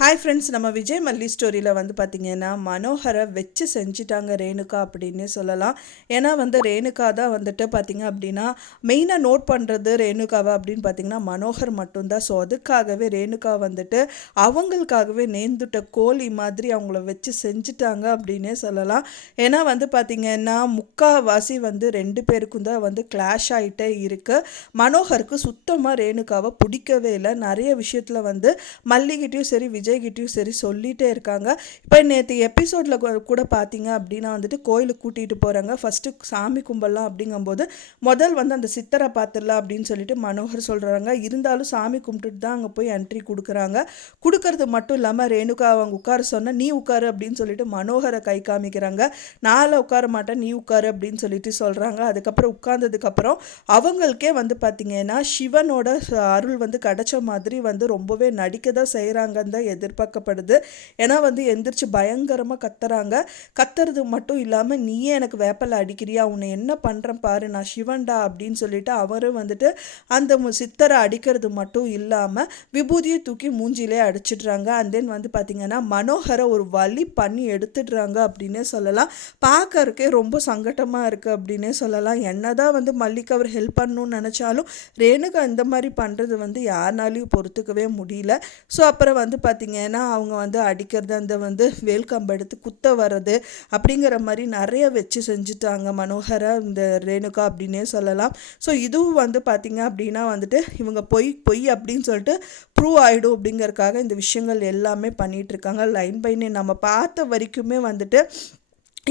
Hi friends, நம்ம விஜய் மல்லி ஸ்டோரியில் வந்து பார்த்திங்கன்னா மனோகரை வச்சு செஞ்சிட்டாங்க ரேணுகா அப்படின்னே சொல்லலாம். ஏன்னா வந்து ரேணுகா தான் வந்துட்டு பார்த்திங்க அப்படின்னா மெயினாக நோட் பண்ணுறது ரேணுகாவை அப்படின்னு பார்த்திங்கன்னா மனோகர் மட்டும்தான். ஸோ அதுக்காகவே ரேணுகா வந்துட்டு அவங்களுக்காகவே நேர்ந்துட்ட கோழி மாதிரி அவங்கள வச்சு செஞ்சிட்டாங்க அப்படின்னே சொல்லலாம். ஏன்னா வந்து பார்த்திங்கன்னா முக்கால்வாசி வந்து 2 பேருக்கும் தான் வந்து கிளாஷ் ஆகிட்டே இருக்குது. மனோகருக்கு சுத்தமாக ரேணுகாவை பிடிக்கவே இல்லை. நிறைய விஷயத்தில் வந்து மல்லிகிட்டையும் சரி விஜய்கிட்டையும் சரி சொல்லிகிட்டே இருக்காங்க. இப்போ நேற்று எபிசோடில் கூட பார்த்தீங்க அப்படின்னா வந்துட்டு கோயிலுக்கு கூட்டிகிட்டு போகிறாங்க. ஃபஸ்ட்டு சாமி கும்பிடலாம் அப்படிங்கும்போது முதல் வந்து அந்த சித்தரை பார்த்துடலாம் அப்படின்னு சொல்லிட்டு மனோகர் சொல்கிறாங்க. இருந்தாலும் சாமி கும்பிட்டுட்டு தான் அங்கே போய் என்ட்ரி கொடுக்குறாங்க. கொடுக்கறது மட்டும் இல்லாமல் ரேணுகா அவங்க உட்கார சொன்னால் நீ உட்காரு அப்படின்னு சொல்லிட்டு மனோகரை கை காமிக்கிறாங்க. நாளை உட்கார மாட்டேன் நீ உட்காரு அப்படின்னு சொல்லிட்டு சொல்கிறாங்க. அதுக்கப்புறம் உட்கார்ந்ததுக்கப்புறம் அவங்களுக்கே வந்து பார்த்திங்கன்னா சிவனோட அருள் வந்து கிடைச்ச மாதிரி வந்து ரொம்பவே நடிக்க தான் செய்கிறாங்கன்னு தான் எதிர்பார்க்கப்படுது. ஏன்னா வந்து எந்திரிச்சு பயங்கரமாக கத்துறாங்க. கத்துறது மட்டும் இல்லாமல் நீயே எனக்கு வேப்பலை அடிக்கிறியா, உன்னை என்ன பண்ணுறேன் பாரு, நான் சிவன்டா அப்படின்னு சொல்லிட்டு அவரும் வந்துட்டு அந்த சித்தரை அடிக்கிறது மட்டும் இல்லாமல் விபூதியை தூக்கி மூஞ்சிலே அடிச்சிடுறாங்க. அண்ட் தென் வந்து பார்த்திங்கன்னா மனோகரை ஒரு வழி பண்ணி எடுத்துடுறாங்க அப்படின்னே சொல்லலாம். பார்க்கறக்கே ரொம்ப சங்கட்டமாக இருக்குது அப்படின்னே சொல்லலாம். என்னதான் வந்து மல்லிக்கு அவர் ஹெல்ப் பண்ணணும்னு நினச்சாலும் ரேணுகா இந்த மாதிரி பண்ணுறது வந்து யாருனாலையும் பொறுத்துக்கவே முடியல. ஸோ அப்புறம் வந்து பார்த்திங்கன்னா அவங்க வந்து அடிக்கிறது, அந்த வந்து வேல்கம்பு எடுத்து குத்த வர்றது அப்படிங்கிற மாதிரி நிறைய வச்சு செஞ்சுட்டாங்க மனோகரை இந்த ரேணுகா அப்படின்னே சொல்லலாம். ஸோ இதுவும் வந்து பார்த்திங்க அப்படின்னா வந்துட்டு இவங்க பொய் அப்படின்னு சொல்லிட்டு ப்ரூவ் ஆகிடும் அப்படிங்கிறதுக்காக இந்த விஷயங்கள் எல்லாமே பண்ணிகிட்ருக்காங்க. லைன் பை லைன் நம்ம பார்த்த வரைக்குமே வந்துட்டு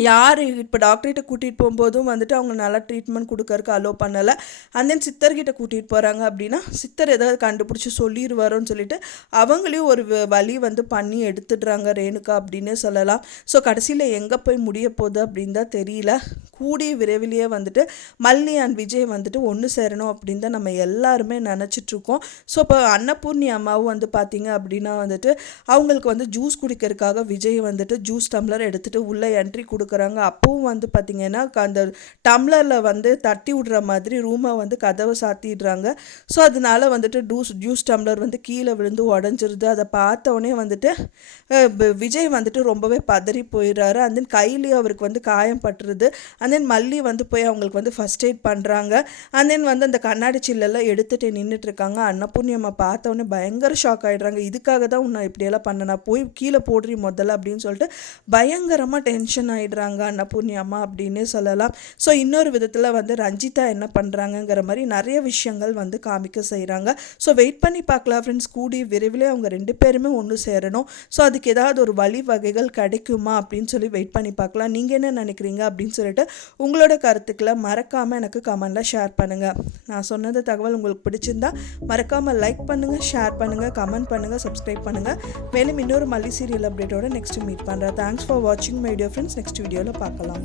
யார் இப்போ டாக்டர்கிட்ட கூட்டிகிட்டு போகும்போதும் வந்துட்டு அவங்க நல்லா ட்ரீட்மெண்ட் கொடுக்கறக்கு அலோவ் பண்ணலை. அண்ட் தென் சித்தர்கிட்ட கூட்டிகிட்டு போகிறாங்க அப்படின்னா சித்தர் ஏதாவது கண்டுபிடிச்சி சொல்லிடுவாரோன்னு சொல்லிட்டு அவங்களையும் ஒரு வழி வந்து பண்ணி எடுத்துடுறாங்க ரேணுகா அப்படின்னே சொல்லலாம். ஸோ கடைசியில் எங்கே போய் முடிய போகுது அப்படின்னு தான் தெரியல. கூடிய விரைவிலேயே வந்துட்டு மல்லி அண்ட் விஜய் வந்துட்டு ஒன்று சேரணும் அப்படின்னு தான் நம்ம எல்லாருமே நினச்சிட்ருக்கோம். ஸோ இப்போ அன்னபூர்ணி அம்மாவும் வந்து பார்த்திங்க அப்படின்னா வந்துட்டு அவங்களுக்கு வந்து ஜூஸ் குடிக்கிறதுக்காக விஜய் வந்துட்டு ஜூஸ் டம்ளர் எடுத்துகிட்டு உள்ளே என்ட்ரி கொடுக்குறாங்க. அப்பவும் வந்து பார்த்திங்கன்னா அந்த டம்ளரில் வந்து தட்டி விடுற மாதிரி ரூமை வந்து கதவை சாத்திடுறாங்க. ஸோ அதனால வந்துட்டு ஜூஸ் டம்ளர் வந்து கீழே விழுந்து உடஞ்சிருது. அதை பார்த்தோடனே வந்துட்டு விஜய் வந்துட்டு ரொம்பவே பதறி போயிடுறாரு. அண்ட் தென் கையிலேயே அவருக்கு வந்து காயம் பட்டுருது. அண்ட் தென் மல்லி வந்து போய் அவங்களுக்கு வந்து ஃபஸ்ட் எய்ட் பண்ணுறாங்க. அண்ட் தென் வந்து அந்த கண்ணாடி சில்லெல்லாம் எடுத்துகிட்டு நின்றுட்டுருக்காங்க. அன்னபூர்ணியம்மா பார்த்தோன்னே பயங்கர ஷாக் ஆகிடுறாங்க. இதுக்காக தான் உன்னை இப்படியெல்லாம் பண்ணனா, போய் கீழே போடுறி முதல்ல அப்படின்னு சொல்லிட்டு பயங்கரமாக டென்ஷன் ஆகிடுறாங்க அன்னபூர்ணியம்மா அப்படின்னே சொல்லலாம். ஸோ இன்னொரு விதத்தில் வந்து ரஞ்சிதா என்ன பண்ணுறாங்கங்கிற மாதிரி நிறைய விஷயங்கள் வந்து காமிக்க செய்கிறாங்க. ஸோ வெயிட் பண்ணி பார்க்கலாம் ஃப்ரெண்ட்ஸ். கூடி விரைவில் அவங்க 2 பேருமே ஒன்று சேரணும். ஸோ அதுக்கு ஏதாவது ஒரு வழி வகைகள் கிடைக்குமா அப்படின்னு சொல்லி வெயிட் பண்ணி பார்க்கலாம். நீங்கள் என்ன நினைக்கிறீங்க அப்படின்னு சொல்லிட்டு உங்களோட கருத்துக்களை மறக்காமல் எனக்கு கமெண்டில் ஷேர் பண்ணுங்கள். நான் சொன்னது தகவல் உங்களுக்கு பிடிச்சிருந்தா மறக்காமல் லைக் பண்ணுங்கள், ஷேர் பண்ணுங்கள், கமெண்ட் பண்ணுங்கள், சப்ஸ்கிரைப் பண்ணுங்கள். மேலும் இன்னொரு மல்லி சீரியல் அப்டேட்டோட நெக்ஸ்ட் மீட் பண்ணுறேன். தேங்க்ஸ் ஃபார் வாட்சிங் மை டியர் ஃப்ரெண்ட்ஸ். நெக்ஸ்ட் வீடியோவில் பார்க்கலாம்.